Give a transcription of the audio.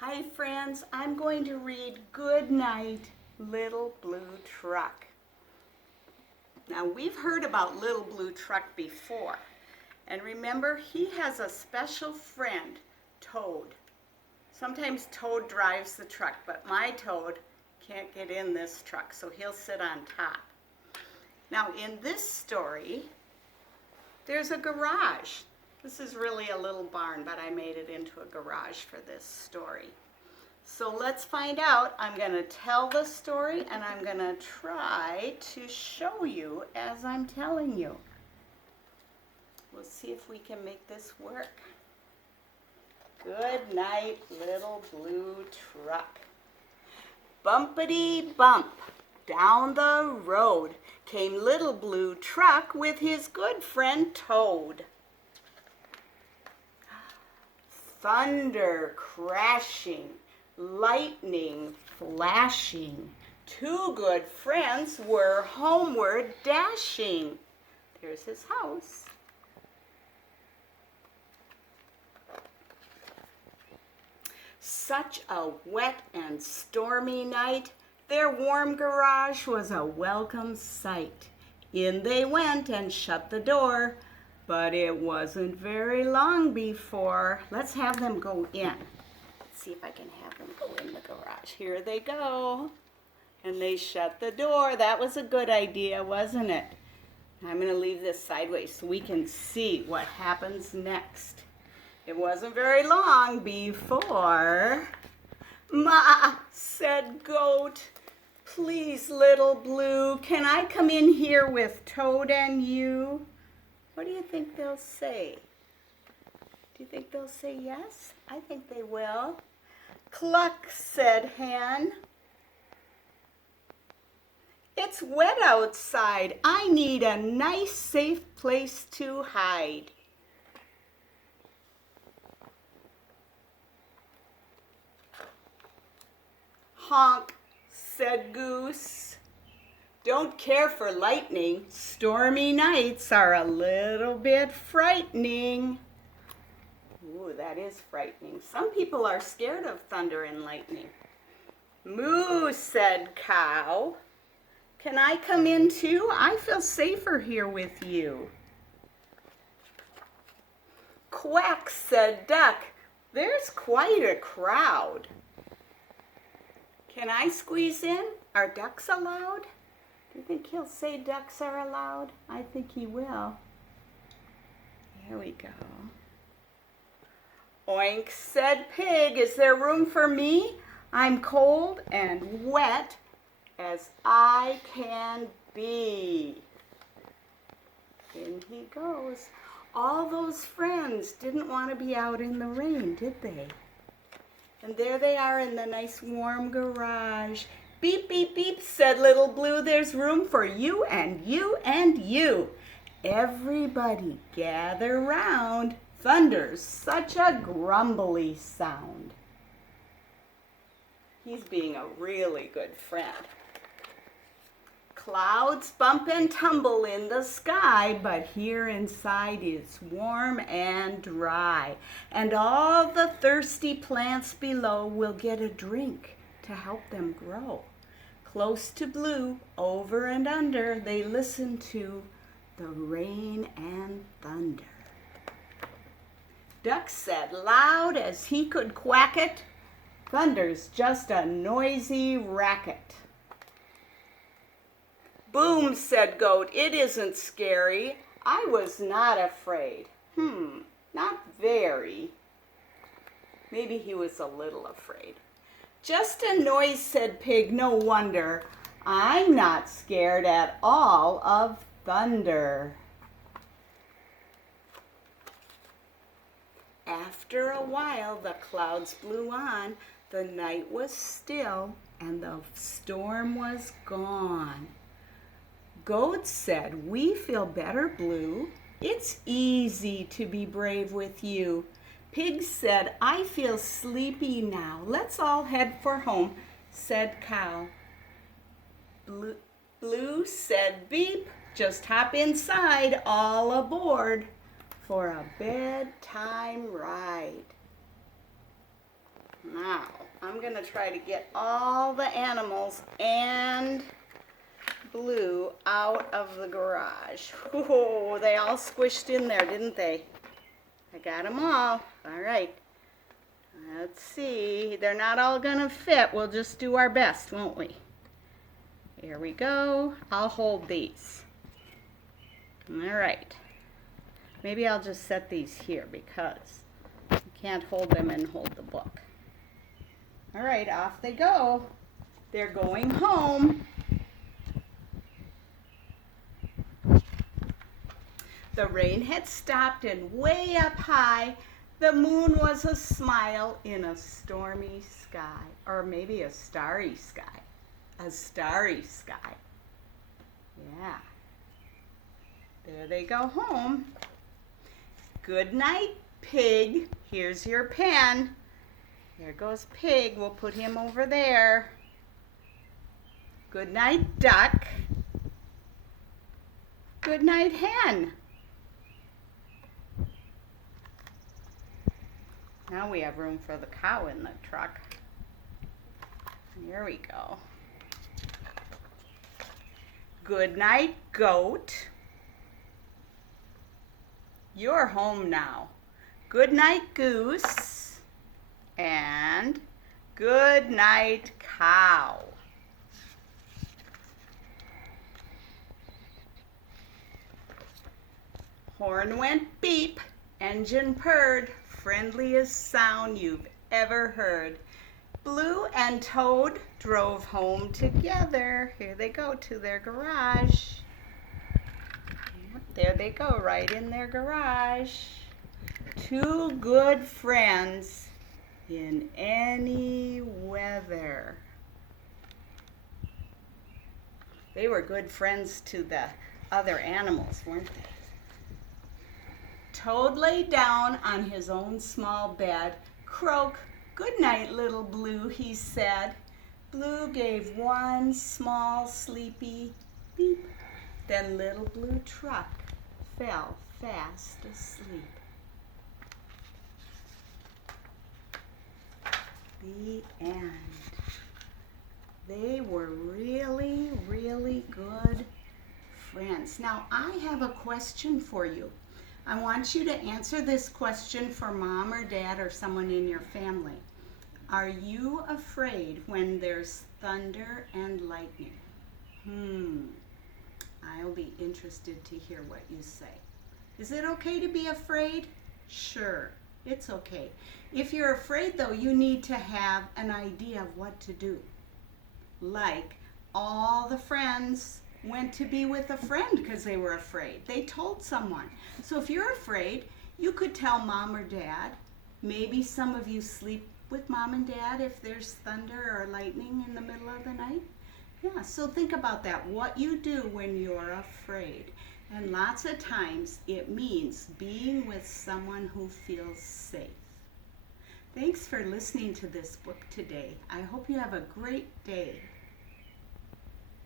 Hi friends, I'm going to read Good Night, Little Blue Truck. Now we've heard about Little Blue Truck before, and remember he has a special friend, Toad. Sometimes Toad drives the truck, but my Toad can't get in this truck, so he'll sit on top. Now in this story, there's a garage. This is really a little barn, but I made it into a garage for this story. So let's find out. I'm going to tell the story and I'm going to try to show you as I'm telling you. We'll see if we can make this work. Good night, little blue truck. Bumpity bump, down the road came little blue truck with his good friend Toad. Thunder crashing, lightning flashing, two good friends were homeward dashing. There's his house. Such a wet and stormy night, their warm garage was a welcome sight. In they went and shut the door, but it wasn't very long before. Let's have them go in. Let's see if I can have them go in the garage. Here they go. And they shut the door. That was a good idea, wasn't it? I'm going to leave this sideways so we can see what happens next. It wasn't very long before. "Ma," said Goat, "please, little blue, can I come in here with Toad and you?" What do you think they'll say? Do you think they'll say yes? I think they will. "Cluck," said Hen. "It's wet outside. I need a nice, safe place to hide." "Honk," said Goose. "Don't care for lightning. Stormy nights are a little bit frightening." Ooh, that is frightening. Some people are scared of thunder and lightning. "Moo," said Cow. "Can I come in too? I feel safer here with you." "Quack," said Duck. "There's quite a crowd." "Can I squeeze in? Are ducks allowed?" Do you think he'll say ducks are allowed? I think he will. Here we go. "Oink," said Pig. "Is there room for me? I'm cold and wet as I can be." In he goes. All those friends didn't want to be out in the rain, did they? And there they are in the nice warm garage. "Beep, beep, beep," said Little Blue. "There's room for you and you and you. Everybody gather round. Thunder's such a grumbly sound." He's being a really good friend. Clouds bump and tumble in the sky, but here inside it's warm and dry. And all the thirsty plants below will get a drink to help them grow. Close to Blue, over and under, they listen to the rain and thunder. Duck said loud as he could quack it, "Thunder's just a noisy racket." "Boom," said Goat. "It isn't scary. I was not afraid." Not very. Maybe he was a little afraid. "Just a noise," said Pig. "No wonder. I'm not scared at all of thunder." After a while, the clouds blew on. The night was still and the storm was gone. Goat said, "We feel better, Blue. It's easy to be brave with you." Pig said, "I feel sleepy now. Let's all head for home," said Cow. Blue said, "Beep, just hop inside, all aboard for a bedtime ride." Now, I'm going to try to get all the animals and Blue out of the garage. Oh, they all squished in there, didn't they? I got them all. All right. Let's see. They're not all going to fit. We'll just do our best, won't we? Here we go. I'll hold these. All right. Maybe I'll just set these here because you can't hold them and hold the book. All right, off they go. They're going home. The rain had stopped, and way up high, the moon was a smile in a stormy sky, or maybe a starry sky. A starry sky. Yeah. There they go home. Good night, Pig. Here's your pen. There goes Pig. We'll put him over there. Good night, Duck. Good night, Hen. Now we have room for the cow in the truck. Here we go. Good night, Goat. You're home now. Good night, Goose. And good night, Cow. Horn went beep, engine purred, friendliest sound you've ever heard. Blue and Toad drove home together. Here they go to their garage. There they go, right in their garage. Two good friends in any weather. They were good friends to the other animals, weren't they? Toad lay down on his own small bed. Croak, good night, little Blue, he said. Blue gave one small sleepy beep. Then little Blue Truck fell fast asleep. The end. They were really, really good friends. Now, I have a question for you. I want you to answer this question for Mom or Dad or someone in your family. Are you afraid when there's thunder and lightning? I'll be interested to hear what you say. Is it okay to be afraid? Sure, it's okay. If you're afraid, though, you need to have an idea of what to do. Like all the friends went to be with a friend because they were afraid. They told someone. So if you're afraid, you could tell Mom or Dad. Maybe some of you sleep with Mom and Dad if there's thunder or lightning in the middle of the night. Yeah, so think about that, what you do when you're afraid. And lots of times it means being with someone who feels safe. Thanks for listening to this book today. I hope you have a great day.